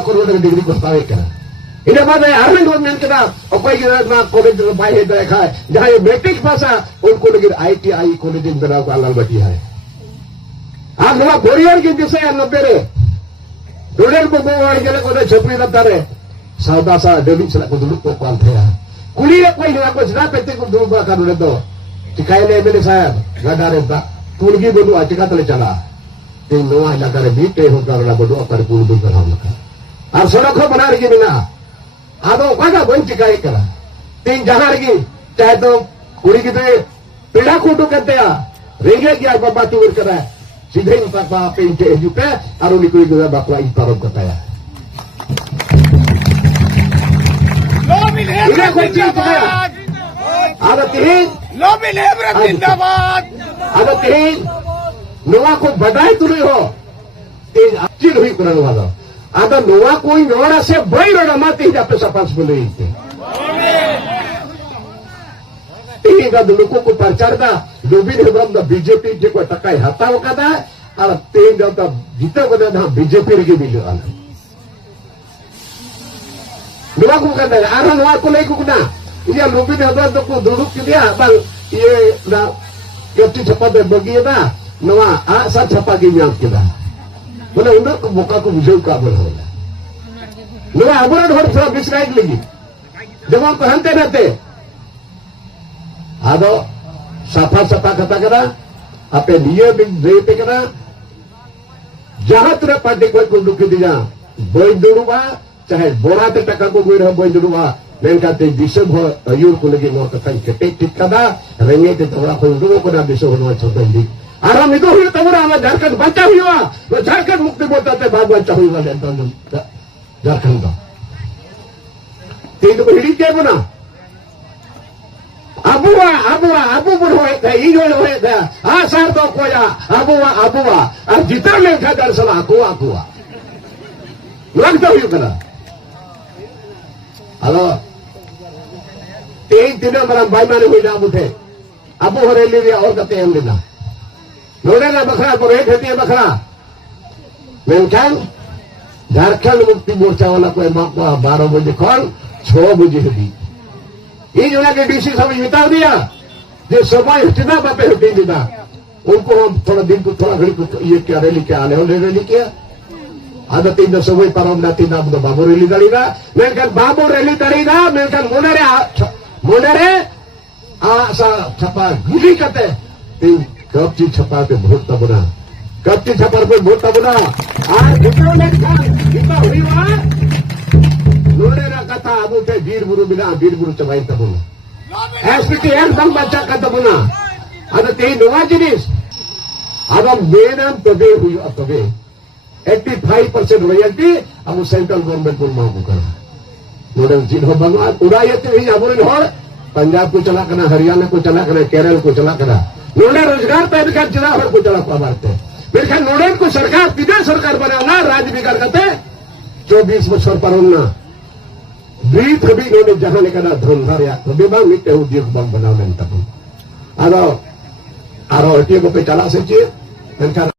को road degree को पावे करा इन बाद आरन को मेन करा अकोय गिरा कॉलेज बाय हे देखा जहां मैट्रिक पासा उनको लगे आईटीआई कॉलेज बना को लाल बटी है आ नवा बोरियर की दिशा 90 रे रोडर को बोवाड़ गेले को छपरी दतारे सौदा सा डेली चला को दुलुक को काल थे कुली रे कोई ना को जरा पेते को दुलुक का रोडे दो चिकाइले मेरे साहब गडारे दा तुलगी बडू आचिका तले चला तीन नवा इलाका रे बीटे हो करला बडू अकर पुल दुल कर हम का और सड़क को बना रही बिना आदो कागा बन चिकाई करा तीन जहां रही चाहे तो कुड़ी की ते पेड़ा कोटो कहते आ रेगे गया बाबा टूर करा सीधे पापा पेंटे जुपे और उन्हीं कोई गुजा बापला इतारो बताया इन्हें कोई चीज बताया आदत ही लोबी लेबर जिंदाबाद आदत ही नोवा को बधाई तुली हो तेज अच्छी हुई कुरान वाला आदा नोवा कोई नोड़ा से बई रोड़ा माते ही जापे सपास बोले ही थे का लोगों को प्रचार दा लोबी ने बंद बीजेपी जे को टकाई हताओ कदा और तेज दा जीते को दा बीजेपी रे के बिलो आला नोवा को कदा आरो नोवा को ले को ना ये लोबी ने बंद को दुरुक के दिया बल ये ना कच्ची छपा दे बगी ना नवा आ सा छपा की नाम के दा बोले उन्हें को बोका को बुझे का बोल होला नवा अबरड हर थोड़ा बिसराइक लगी जब हम पहनते रहते आदो सफा सफा कथा करा आपे लिए भी दे पे करा जहां तुरे पार्टी को दुख दिया बोई दुरुवा चाहे बोरा ते टका को गोई रह बोई दुरुवा मेनका ते दिशे भो अयुर को लगे नो कथा केटे ठीक कदा रेंगे ते तोरा को दुरुवा को ना दिशे होनो छोटंदी आराम इतो हुई तमरा हम झारखंड बचा हुआ वो झारखंड मुक्ति बोलते बाग बचा हुआ झारखंड का तीन को हिड़ी के बना अबुआ अबुआ अबु बुढ़ होए थे इजोल होए थे आसार तो कोया अबुआ अबुआ और जितना ले था दरअसल अकुआ अकुआ लगता हुई करा हेलो तीन दिन हमारा भाई माने हुई ना उठे अबु हो रेली दिया और कहते हम लेना नोड़े ना बखरा को रेट होती है बखरा मेनकान झारखंड मुक्ति मोर्चा वाला कोई माँ को 12 बजे कॉल 6 बजे होती ये जो है कि डीसी सब बिता दिया जो समय इतना बापे हटी दिया उनको हम थोड़ा दिन को थोड़ा घड़ी को ये क्या रैली क्या आने होने रैली क्या आदत इन समय पर हम ना तीन आपको बाबू रैली दड़ीगा मैं कल बाबू रैली दड़ीगा मैं कल मोनेरे आशा छपा गुली करते तीन कब चीज छपा पे वोट तब बना कब चीज छपा पे वोट तब बना आज जितना हुई वहां नोड़ेरा कथा अब उठे वीर बुरु बिना वीर बुरु चबाई तब बना एसपीटी एकदम बच्चा का तब बना अरे तेरी नवा जिनिस अब हम बेनाम तबे हुई तबे 85% रॉयल्टी अब सेंट्रल गवर्नमेंट को मांग करा नोड़े जिन हो भगवान उड़ाइते ही अबुरन हो पंजाब को चला करना हरियाणा को चला करना केरल को चला करना नोड़े रोजगार पैदा कर चला हर को चला को मारते मेरे ख्याल नोड़े को सरकार तीन सरकार बनाना राज्य बिगाड़ करते 24 बच्चों पर होना ब्रीथ भी इन्होंने जहां लेकर धुंधार या तो बेबांग मिट्टे उद्योग बंग बना लेन तब आरो आरो हटिए को पे चला से चाहिए